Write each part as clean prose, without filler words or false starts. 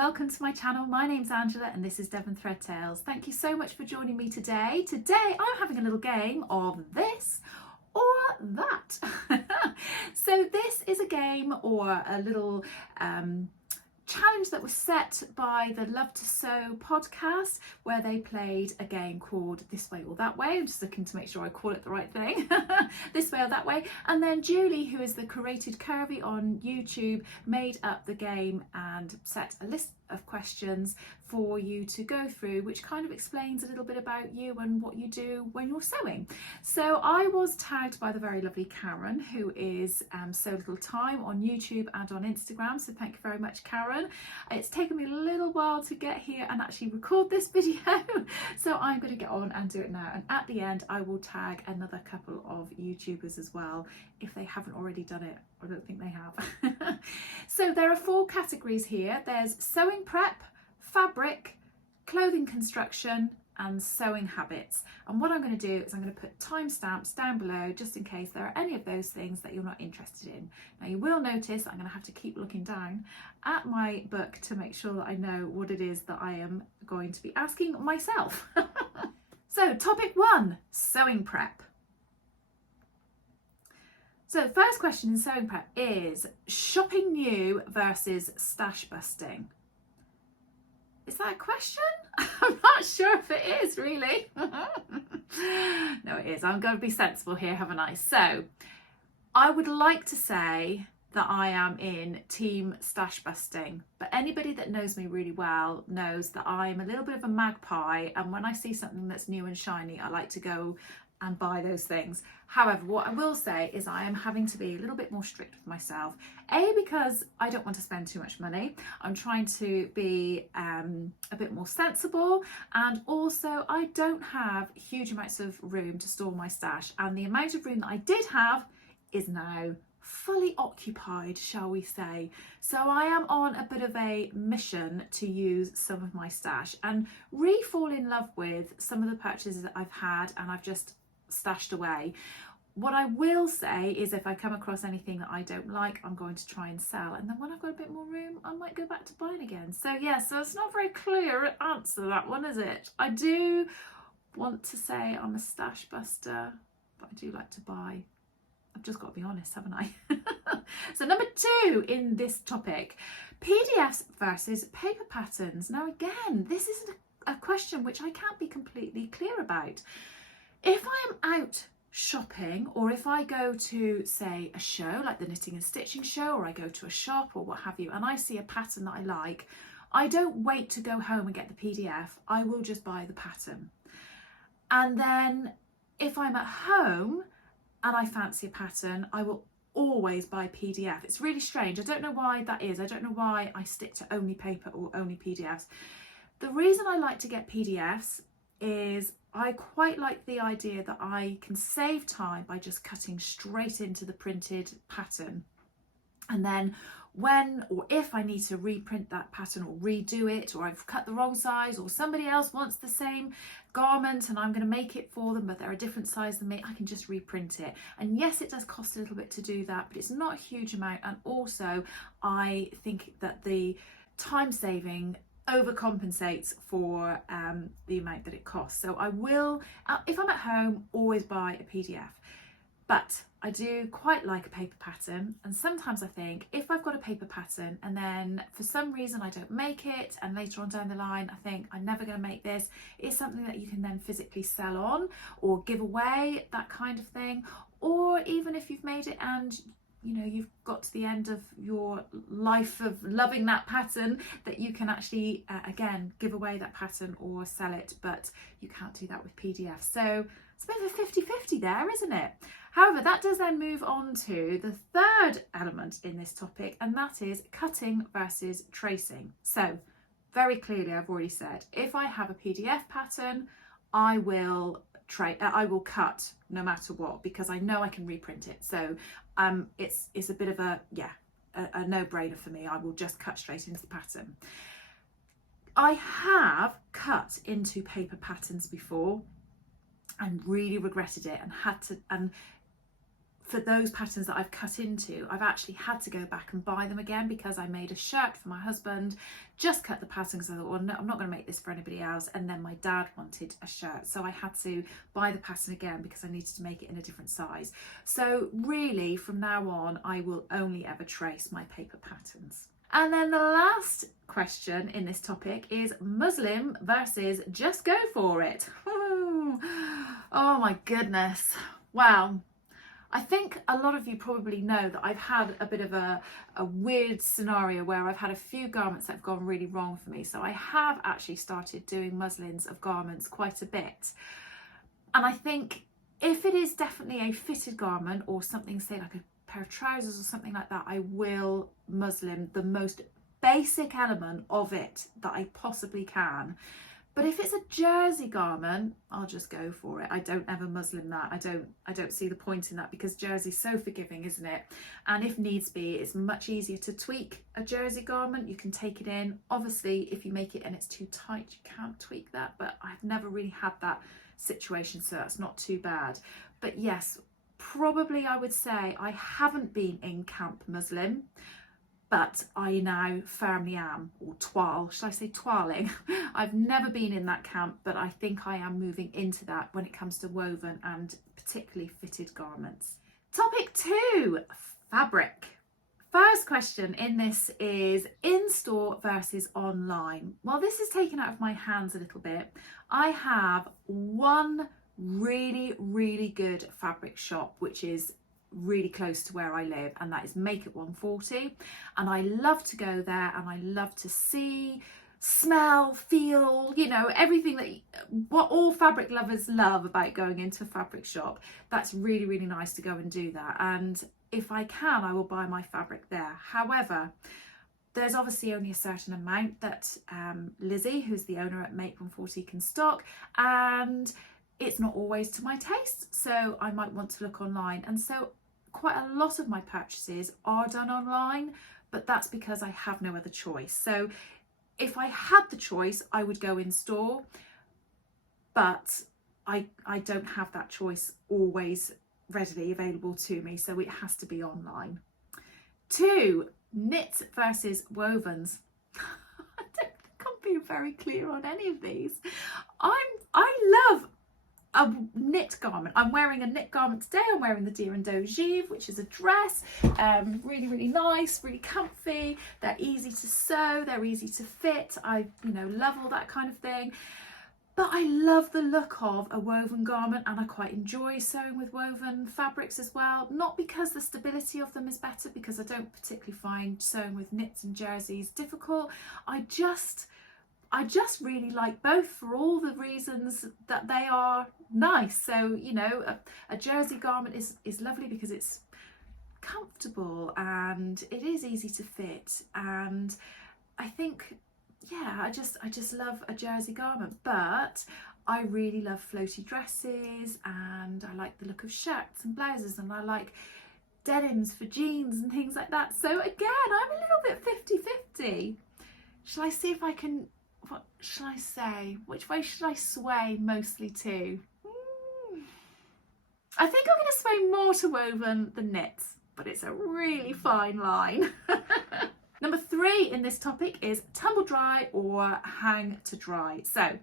welcome to my channel. My name's Angela and this is Devon Thread Tales. Thank you so much for joining me today. Today I'm having a little game of this or that. So this is a game or a little challenge that was set by the Love to Sew podcast, where they played a game called This Way or That Way. I'm just looking to make sure I call it the right thing. This Way or That Way. And then Julie, who is the Created Curvy on YouTube, made up the game and set a list of questions for you to go through, which kind of explains a little bit about you and what you do when you're sewing. So I was tagged by the very lovely Karen, who is Sew Little Time on YouTube and on Instagram. So thank you very much, Karen. It's taken me a little while to get here and actually record this video. So I'm going to get on and do it now. And at the end, I will tag another couple of YouTubers as well, if they haven't already done it. I don't think they have. So there are 4 categories here. There's sewing prep, fabric, clothing construction, and sewing habits. And what I'm going to do is I'm going to put timestamps down below just in case there are any of those things that you're not interested in. Now you will notice I'm going to have to keep looking down at my book to make sure that I know what it is that I am going to be asking myself. So topic 1, sewing prep. So the first question in sewing prep is shopping new versus stash busting. Is that a question? I'm not sure if it is, really. No, it is. I'm going to be sensible here, haven't I? So I would like to say that I am in team stash busting, but anybody that knows me really well knows that I'm a little bit of a magpie, and when I see something that's new and shiny, I like to go and buy those things. However, what I will say is I am having to be a little bit more strict with myself. A, because I don't want to spend too much money. I'm trying to be a bit more sensible, and also I don't have huge amounts of room to store my stash, and the amount of room that I did have is now fully occupied, shall we say. So I am on a bit of a mission to use some of my stash and re-fall in love with some of the purchases that I've had and I've just stashed away. What I will say is if I come across anything that I don't like, I'm going to try and sell, and then when I've got a bit more room, I might go back to buying again. So yeah, so it's not a very clear answer, that one, is it? I do want to say I'm a stash buster, but I do like to buy. I've just got to be honest, haven't I? So number 2 in this topic, PDFs versus paper patterns. Now again, this is a question which I can't be completely clear about. If I am out shopping, or if I go to, say, a show like the Knitting and Stitching show, or I go to a shop or what have you, and I see a pattern that I like, I don't wait to go home and get the PDF. I will just buy the pattern. And then if I'm at home and I fancy a pattern, I will always buy PDF. It's really strange. I don't know why that is. I don't know why I stick to only paper or only PDFs. The reason I like to get PDFs is I quite like the idea that I can save time by just cutting straight into the printed pattern. And then when or if I need to reprint that pattern or redo it, or I've cut the wrong size, or somebody else wants the same garment and I'm going to make it for them but they're a different size than me, I can just reprint it. And yes, it does cost a little bit to do that, but it's not a huge amount, and also I think that the time saving overcompensates for the amount that it costs. So I will, if I'm at home, always buy a PDF. But I do quite like a paper pattern, and sometimes I think if I've got a paper pattern and then for some reason I don't make it, and later on down the line I think I'm never going to make this, it's something that you can then physically sell on or give away, that kind of thing. Or even if you've made it and you know you've got to the end of your life of loving that pattern, that you can actually again give away that pattern or sell it, but you can't do that with PDF. So it's a bit of a 50-50 there, isn't it? However, that does then move on to the third element in this topic, and that is cutting versus tracing. So very clearly, I've already said, if I have a PDF pattern, I will cut no matter what, because I know I can reprint it. So it's a bit of a no-brainer for me. I will just cut straight into the pattern. I have cut into paper patterns before and really regretted it, and for those patterns that I've cut into, I've actually had to go back and buy them again because I made a shirt for my husband, just cut the pattern because I thought, well, no, I'm not going to make this for anybody else. And then my dad wanted a shirt, so I had to buy the pattern again because I needed to make it in a different size. So really, from now on, I will only ever trace my paper patterns. And then the last question in this topic is muslin versus just go for it. Oh my goodness. Well, I think a lot of you probably know that I've had a bit of a weird scenario where I've had a few garments that have gone really wrong for me. So I have actually started doing muslins of garments quite a bit. And I think if it is definitely a fitted garment or something, say like a pair of trousers or something like that, I will muslin the most basic element of it that I possibly can. But if it's a jersey garment, I'll just go for it. I don't ever muslin that. I don't see the point in that because jersey's so forgiving, isn't it? And if needs be, it's much easier to tweak a jersey garment. You can take it in. Obviously, if you make it and it's too tight, you can't tweak that. But I've never really had that situation, so that's not too bad. But yes, probably I would say I haven't been in camp muslin, but I now firmly am, or toile, should I say toiling? I've never been in that camp, but I think I am moving into that when it comes to woven and particularly fitted garments. Topic 2, fabric. First question in this is in-store versus online. Well, this is taken out of my hands a little bit. I have one really good fabric shop, which is really close to where I live, and that is Makeup 140, and I love to go there and I love to see, smell, feel, you know, everything that what all fabric lovers love about going into a fabric shop. That's really nice to go and do that, and if I can, I will buy my fabric there. However, there's obviously only a certain amount that Lizzie, who's the owner at Make 140, can stock, and it's not always to my taste, so I might want to look online. And so quite a lot of my purchases are done online, but that's because I have no other choice. So if I had the choice, I would go in store, but I don't have that choice always readily available to me, so it has to be online. 2, knit versus wovens. I don't think I'm being very clear on any of these. I love a knit garment. I'm wearing a knit garment today. I'm wearing the Deer and Doe Givre, which is a dress. Really nice, really comfy. They're easy to sew, they're easy to fit. I love all that kind of thing. But I love the look of a woven garment, and I quite enjoy sewing with woven fabrics as well. Not because the stability of them is better, because I don't particularly find sewing with knits and jerseys difficult. I just really like both for all the reasons that they are nice. So, a jersey garment is lovely because it's comfortable and it is easy to fit. And I think, yeah, I just love a jersey garment. But I really love floaty dresses, and I like the look of shirts and blouses, and I like denims for jeans and things like that. So again, I'm a little bit 50-50. Shall I see if I can... What shall I say? Which way should I sway mostly to? I think I'm going to sway more to woven than knits, but it's a really fine line. Number 3 in this topic is tumble dry or hang to dry. So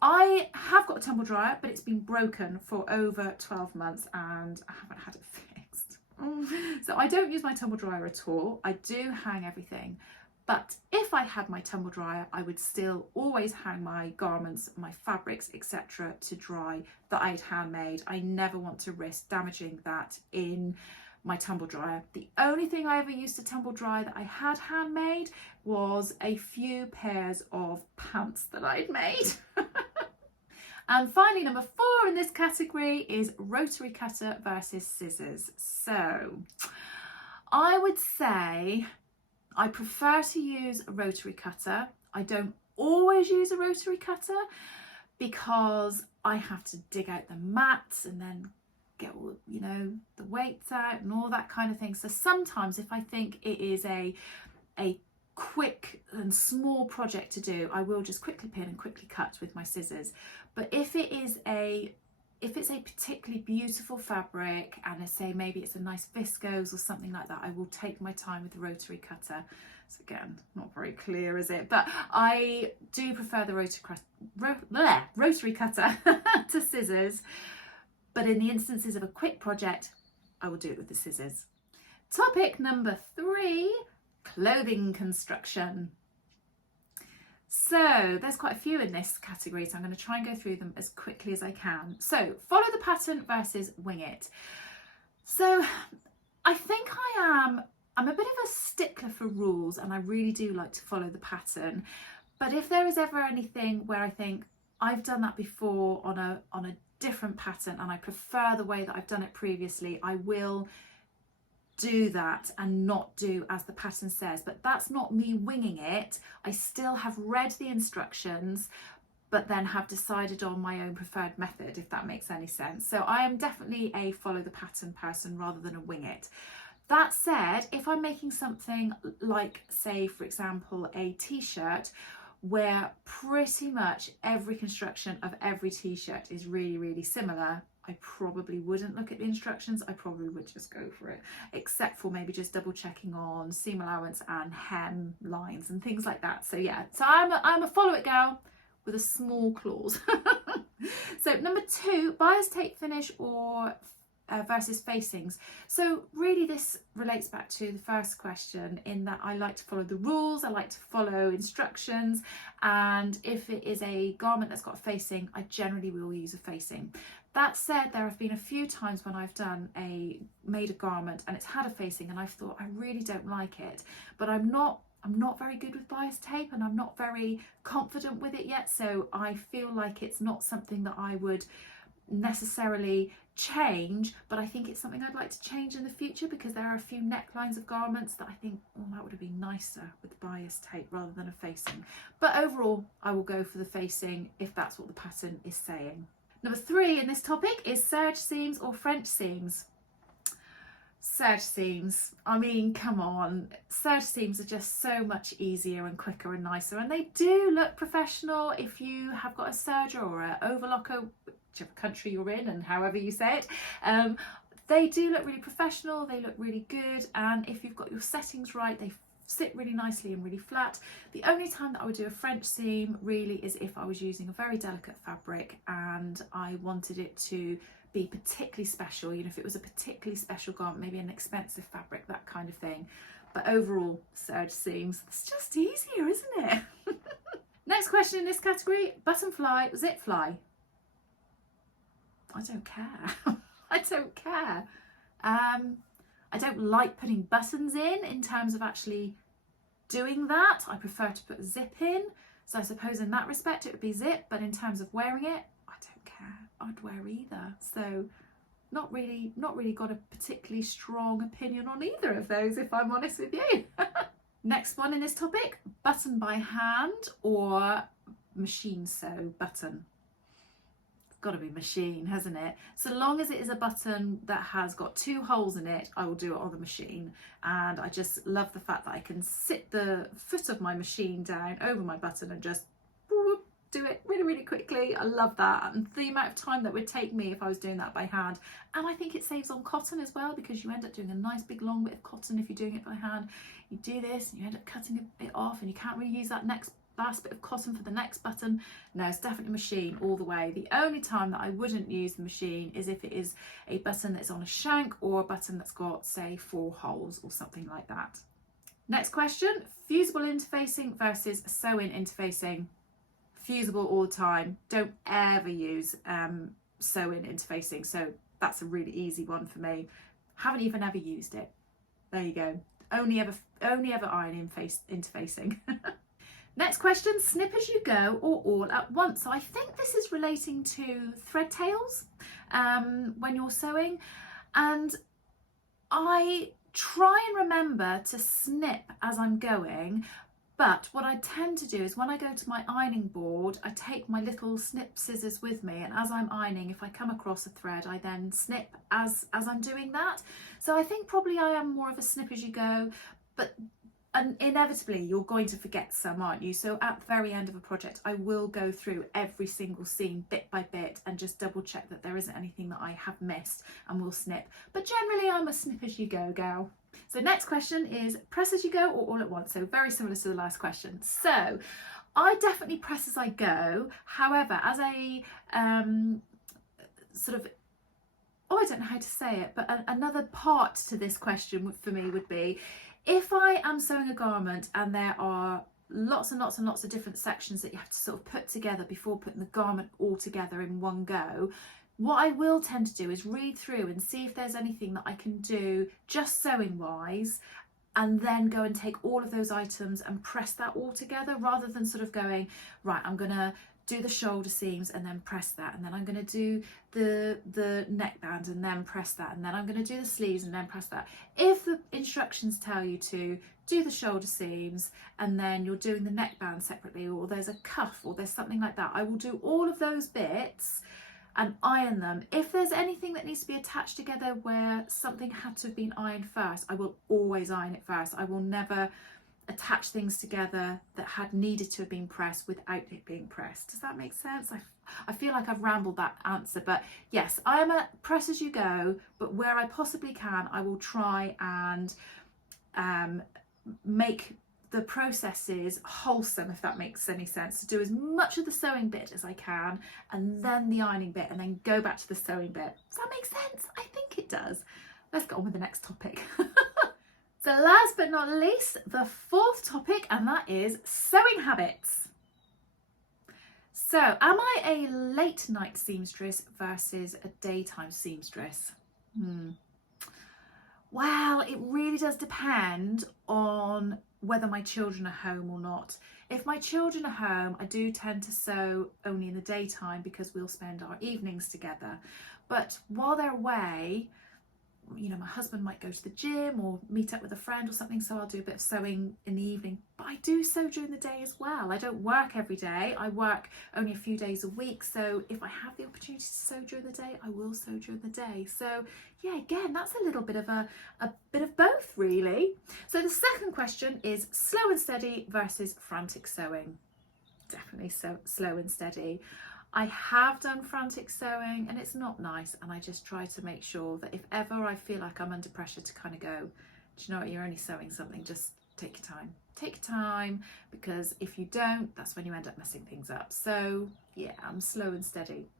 I have got a tumble dryer, but it's been broken for over 12 months and I haven't had it fixed. So I don't use my tumble dryer at all. I do hang everything. But if I had my tumble dryer, I would still always hang my garments, my fabrics, etc. to dry that I'd handmade. I never want to risk damaging that in my tumble dryer. The only thing I ever used to tumble dry that I had handmade was a few pairs of pants that I'd made. And finally, number 4 in this category is rotary cutter versus scissors. So I would say I prefer to use a rotary cutter. I don't always use a rotary cutter because I have to dig out the mats and then get all, the weights out and all that kind of thing. So sometimes if I think it is a quick and small project to do, I will just quickly pin and quickly cut with my scissors. But if it is a if it's a particularly beautiful fabric and I say maybe it's a nice viscose or something like that, I will take my time with the rotary cutter. So again, not very clear, is it? But I do prefer the rotary cutter to scissors. But in the instances of a quick project, I will do it with the scissors. Topic number 3, clothing construction. So there's quite a few in this category, so I'm going to try and go through them as quickly as I can. So follow the pattern versus wing it. So I think I'm a bit of a stickler for rules, and I really do like to follow the pattern. But if there is ever anything where I think I've done that before on a different pattern and I prefer the way that I've done it previously, I will do that and not do as the pattern says. But that's not me winging it. I still have read the instructions, but then have decided on my own preferred method, if that makes any sense. So I am definitely a follow the pattern person rather than a wing it. That said, if I'm making something like, say, for example, a t-shirt, where pretty much every construction of every t-shirt is really, really similar, I probably wouldn't look at the instructions. I probably would just go for it, except for maybe just double checking on seam allowance and hem lines and things like that. So yeah, so I'm a follow it girl with a small clause. So number 2, bias tape finish or versus facings. So really this relates back to the first question, in that I like to follow the rules, I like to follow instructions, and if it is a garment that's got a facing, I generally will use a facing. That said, there have been a few times when I've made a garment and it's had a facing and I've thought I really don't like it, but I'm not very good with bias tape and I'm not very confident with it yet, so I feel like it's not something that I would necessarily change, but I think it's something I'd like to change in the future, because there are a few necklines of garments that I think, oh, that would have been nicer with bias tape rather than a facing. But overall, I will go for the facing if that's what the pattern is saying. Number 3 in this topic is serge seams or French seams. Serge seams, I mean, come on, serge seams are just so much easier and quicker and nicer, and they do look professional if you have got a serger or an overlocker, whichever country you're in and however you say it. They do look really professional, they look really good, and if you've got your settings right, they sit really nicely and really flat. The only time that I would do a French seam really is if I was using a very delicate fabric and I wanted it to be particularly special, you know, if it was a particularly special garment, maybe an expensive fabric, that kind of thing. But overall, serge seams, it's just easier, isn't it? Next question in this category, button fly, zip fly. I don't care. I don't care. I don't like putting buttons in terms of actually doing that. I prefer to put zip in. So I suppose in that respect it would be zip, but in terms of wearing it, I don't care. I'd wear either. So not really got a particularly strong opinion on either of those, if I'm honest with you. Next one in this topic, button by hand or machine sew button. Got to be machine, hasn't it? So long as it is a button that has got 2 holes in it, I will do it on the machine. And I just love the fact that I can sit the foot of my machine down over my button and just do it really, really quickly. I love that, and the amount of time that would take me if I was doing that by hand. And I think it saves on cotton as well, because you end up doing a nice big long bit of cotton if you're doing it by hand. You do this and you end up cutting it off, and you can't really use that next last bit of cotton for the next button. No, it's definitely machine all the way. The only time that I wouldn't use the machine is if it is a button that's on a shank or a button that's got, say, 4 holes or something like that. Next question, fusible interfacing versus sew-in interfacing. Fusible all the time. Don't ever use sew-in interfacing. So that's a really easy one for me. Haven't even ever used it. There you go. Only ever iron interfacing. Next question, snip as you go or all at once. So I think this is relating to thread tails when you're sewing, and I try and remember to snip as I'm going, but what I tend to do is when I go to my ironing board, I take my little snip scissors with me, and as I'm ironing, if I come across a thread, I then snip as I'm doing that. So I think probably I am more of a snip as you go, but and inevitably you're going to forget some, aren't you? So at the very end of a project, I will go through every single scene bit by bit and just double check that there isn't anything that I have missed, and we'll snip. But generally I'm a snip as you go girl. So next question is press as you go or all at once. So very similar to the last question. So I definitely press as I go. However, as a sort of, I don't know how to say it, but another part to this question for me would be, if I am sewing a garment and there are lots and lots and lots of different sections that you have to sort of put together before putting the garment all together in one go, what I will tend to do is read through and see if there's anything that I can do just sewing wise, and then go and take all of those items and press that all together, rather than sort of going, right, I'm gonna do the shoulder seams and then press that, and then I'm going to do the neckband and then press that, and then I'm going to do the sleeves and then press that. If the instructions tell you to do the shoulder seams and then you're doing the neckband separately, or there's a cuff or there's something like that, I will do all of those bits and iron them. If there's anything that needs to be attached together where something had to have been ironed first, I will always iron it first. I will never attach things together that had needed to have been pressed without it being pressed. Does that make sense? I feel like I've rambled that answer, but yes, I am a press as you go, but where I possibly can, I will try and make the processes wholesome, if that makes any sense, to do as much of the sewing bit as I can, and then the ironing bit, and then go back to the sewing bit. Does that make sense? I think it does. Let's get on with the next topic. So last but not least, the fourth topic, and that is sewing habits. So am I a late night seamstress versus a daytime seamstress? Well, it really does depend on whether my children are home or not. If my children are home, I do tend to sew only in the daytime because we'll spend our evenings together. But while they're away, you know, my husband might go to the gym or meet up with a friend or something, so I'll do a bit of sewing in the evening. But I do sew during the day as well. I don't work every day. I work only a few days a week. So if I have the opportunity to sew during the day, I will sew during the day. So yeah, again, that's a little bit of a bit of both really. So the second question is slow and steady versus frantic sewing. Definitely slow and steady. I have done frantic sewing and it's not nice, and I just try to make sure that if ever I feel like I'm under pressure to kind of go, do you know what, you're only sewing something, just take your time. Take your time, because if you don't, that's when you end up messing things up. So yeah, I'm slow and steady.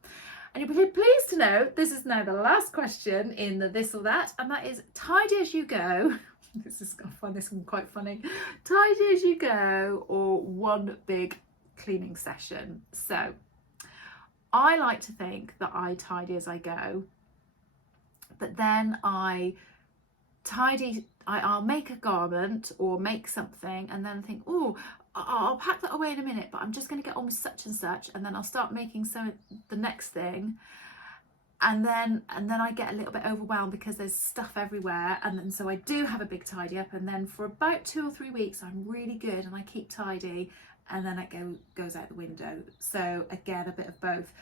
And you'll be pleased to know this is now the last question in the this or that, and that is tidy as you go. I find this one quite funny. Tidy as you go or one big cleaning session. So I like to think that I tidy as I go, but then I'll make a garment or make something and then think, oh, I'll pack that away in a minute, but I'm just going to get on with such and such, and then I'll start making the next thing, and then I get a little bit overwhelmed because there's stuff everywhere, and then so I do have a big tidy up, and then for about 2 or 3 weeks I'm really good and I keep tidy, and then it goes out the window. So again, a bit of both.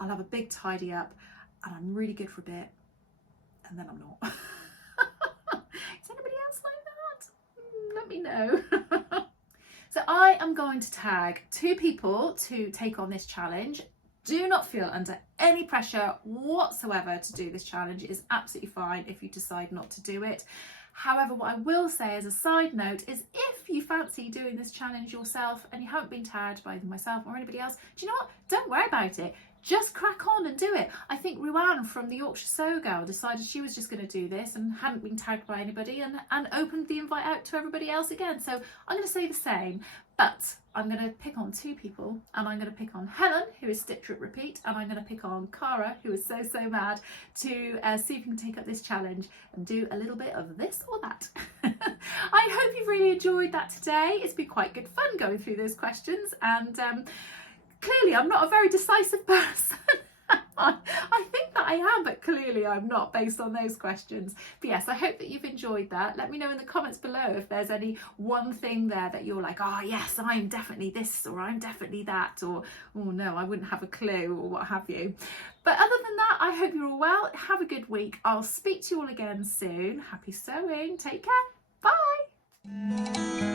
I'll have a big tidy up and I'm really good for a bit, and then I'm not. Is anybody else like that? Let me know. So I am going to tag 2 people to take on this challenge. Do not feel under any pressure whatsoever to do this challenge. It is absolutely fine if you decide not to do it. However, what I will say as a side note is, if you fancy doing this challenge yourself and you haven't been tagged by either myself or anybody else, do you know what? Don't worry about it. Just crack on and do it. I think Ruanne from the Yorkshire Sew Girl decided she was just going to do this and hadn't been tagged by anybody, and opened the invite out to everybody else again. So I'm going to say the same, but I'm going to pick on 2 people, and I'm going to pick on Helen, who is Stitch Rip Repeat, and I'm going to pick on Cara, who is so mad, to see if you can take up this challenge and do a little bit of this or that. I hope you've really enjoyed that today. It's been quite good fun going through those questions, and clearly I'm not a very decisive person. I think that I am, but clearly I'm not, based on those questions. But yes, I hope that you've enjoyed that. Let me know in the comments below if there's any one thing there that you're like, oh yes, I'm definitely this, or I'm definitely that, or oh no, I wouldn't have a clue, or what have you. But other than that, I hope you're all well. Have a good week. I'll speak to you all again soon. Happy sewing. Take care. Bye.